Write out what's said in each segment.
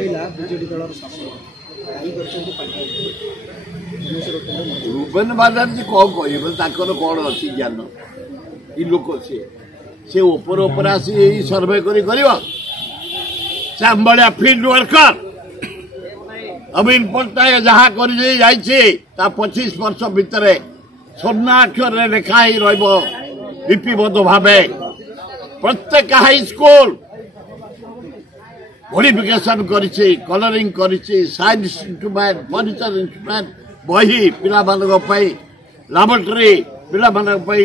पाइला BJD दल शासन भुवन बाजाजी कौन कह कौन अच्छी ज्ञान ये लोक सी उपर आसी सर्वे कर फील्ड वर्कर नवीन पट्टनायक जहाँ कर 25 वर्ष भितर स्वर्णाक्षर लेखा ही लिपिबद्ध भाव प्रत्येक हाई स्कूल मॉडिफिकेशन करिछि कलरिंग करिछि साइंस इंस्ट्रूमेंट फर्निचर इंस्ट्रूमेंट बही पिला मानक पई लैबोरेटरी पिला मानक पई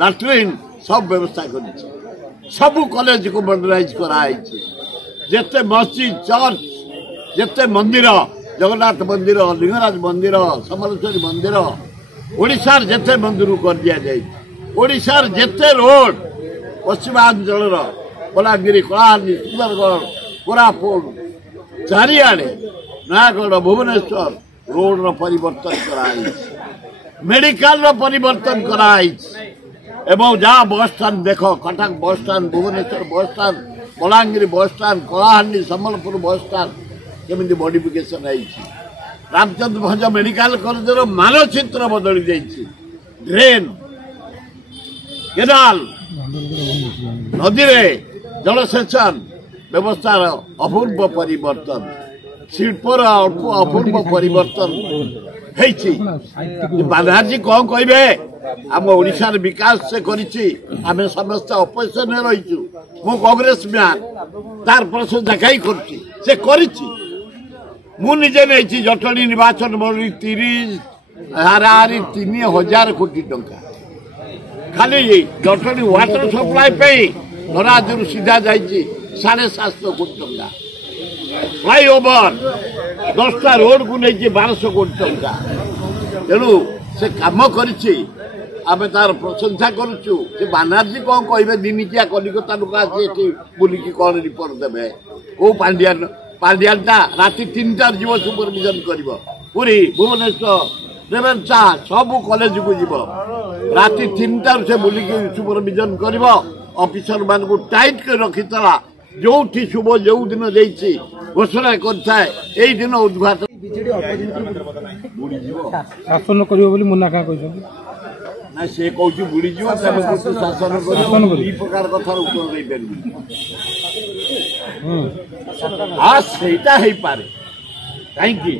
लैट्रिन सब व्यवस्था करिछि सब कॉलेज को मॉडर्नाइज कराइछि जेते मस्जिद चर्च जेते मंदिर जगन्नाथ मंदिर लिंगराज मंदिर समलेश्वरी मंदिर ओडिशार जेते मंदिर कर दिया जाय ओडिशार जेते रोड पश्चिमांचल बलांगीर कलाहांडी सुंदरगढ़ कोरापुट चारिआडे नयागढ़ भुवनेश्वर रोड परिवर्तन कराई मेडिकल परिवर्तन कराई एवं जहाँ बस स्टाण्ड देख कटक बस स्टाण्ड भुवनेश्वर बस स्टाण्ड बलांगीर बस स्टाण्ड कलाहांडी सम्बलपुर बस स्टाण्ड केमिति मॉडिफिकेशन रामचंद्र भंज मेडिकल कॉलेज मानचित्र बदली जाइए ड्रेन केनाल नदी जलसेचन व्यवस्थार अपूर्व परिवर्तन शिल्पर अपूर्व परिवर्तन बानार्जी कौन कहे आम ओडिशार विकास से करिछि आमे समस्त अपोजिशन रहीचु मो कांग्रेस मैन तार प्रशंसा कई करछि से करिछि मु निजे नहीं जटणी निर्वाचन मंडली 30,000 कोटी टंका खाली जटणी वाटर सप्लाई पे धराजू सीधा जाइए 750 कोटी टंका फ्लाईओवर 10टा रोड को नहीं 1200 कोटी टंका तेणु से कम करिछि आमे तार प्रशंसा करुचु से बानार्जी कौन कहे दिनिकिया कलिकता लोक आसी बुलिकी कौन रिपोर्ट देवे कौ पांडियानटा राति 3टार जीव सुपरविजन कर पुरी भुवनेश्वर रेवेन्सा सब कॉलेज को जीव राति 3टार से बुलिकी सुपरविजन कर ऑफिसर मान को टाइट कर रखिता जो शुभ जो दिन घोषणा कर दिन उद्घाटन शासन कर मुना क्या ना से कौन बुड़ी शासन प्रकार कथार उत्तर दे हाँ सेटा है पारे कहीं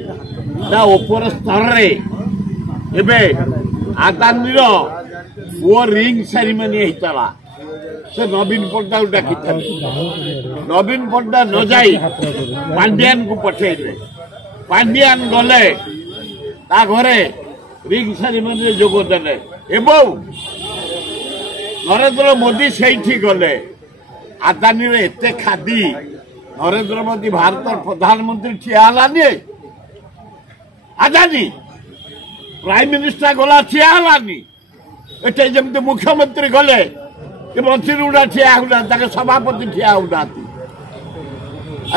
ऊपर स्तर आदानीर पुओ रिंग सेरिमनी होता से नवीन पट्टा डाकी नवीन पट्टा न जाई पांडियान को पठेले पांडियान गले ता घरे रिंग सेरिमनी जोगदेले एवं नरेंद्र मोदी से गले आदानी एते खादी नरेंद्र मोदी भारत प्रधानमंत्री ठियालानी आदानी प्राइम मिनिस्टर गला ठियालानी एटे जमते मुख्यमंत्री गले मंत्री गुड़ा ठिया होना सभापति ठिया होना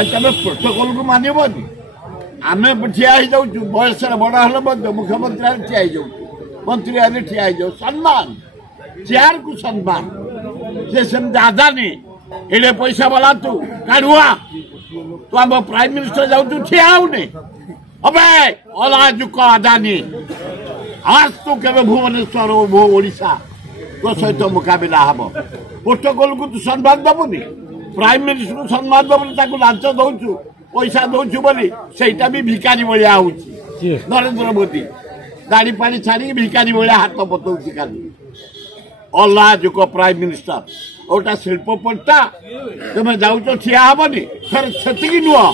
तमें प्रोटोकॉल को मानबनी आम ठिया हो बयस बड़ा मुख्यमंत्री ठिया हो मंत्री आने ठिया हो सम्मान चेयर को सम्मान से आदानी एडे पैसा वाला तू काढ़ुआ तू आम प्राइम मिनिस्टर जाऊ ठिया होने अबे अलाजुक आदानी आज तू के भुवनेश्वर ओडिशा तो सहित मुकाबला हम प्रोटोकॉल को तू सम्मान दबुनि प्राइम मिनिस्टर को सम्मान दबुनि लांच दौचु पैसा दौचु बोली सेटा भी भिकारी भाया हो नरेंद्र मोदी दाढ़ी पानी छाड़ी भिकारी भाया हाथ बतौची खाली अलाजुक प्राइम मिनिस्टर गोटा शिल्पपट्टा तुम जाऊच ठिया हेनी फिर से नुह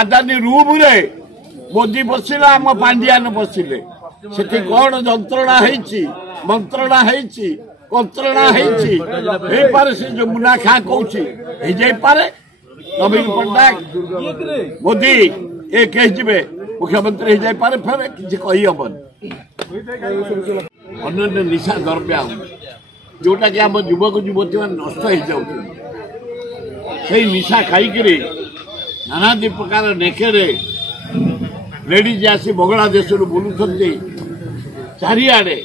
आदानी रूम रे मोदी बसिला आम पांडियान बसिले से कौन जंत्रणा मंत्रणा कंत्रणा पारे से जो मुना खा कौच पारे नवीन पट्टनायक मोदी एक मुख्यमंत्री हो पारे फिर किसी कही हबन अन्य निशा द्रव्य जोटा कि आम युवक युवती मैंने नष्ट हो निशा खाई नाना प्रकार नेकेरे लेडीज आसी बांग्लादेश बुलूं चारिआडे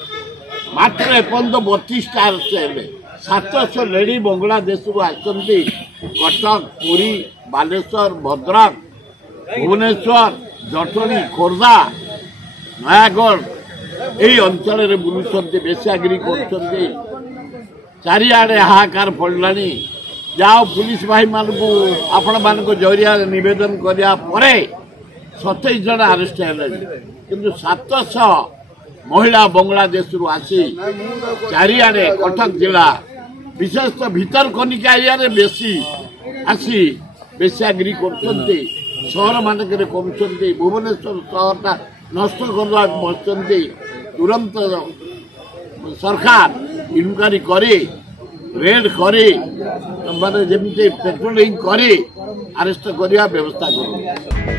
मात्र 32टा 700 लेडी बांग्लादेश कटक पुरी बालेश्वर भद्रक भुवनेश्वर जटणी खोर्धा नयागढ़ यही अंचल बुलुंट बेसियागिरी कर चारिआडे हाहाकार पड़ा जाओ पुलिस भाई मान को आपण मान जरिया नवेदन करा 27 जन आरेस्ट है किंतु 700 महिला बांग्लादेश रु आसी चारिआडे कटक जिला विशेषतः भीतर कनिका एरिया बेसी आसी बेसियागिरी कर सहर मानक कर भुवनेश्वर सहरटा नष्ट करवा बसते तुरंत सरकार इनक्वारी करे रेड करे माने जमी पेट्रोलिंग करे अरेस्ट करने व्यवस्था कर।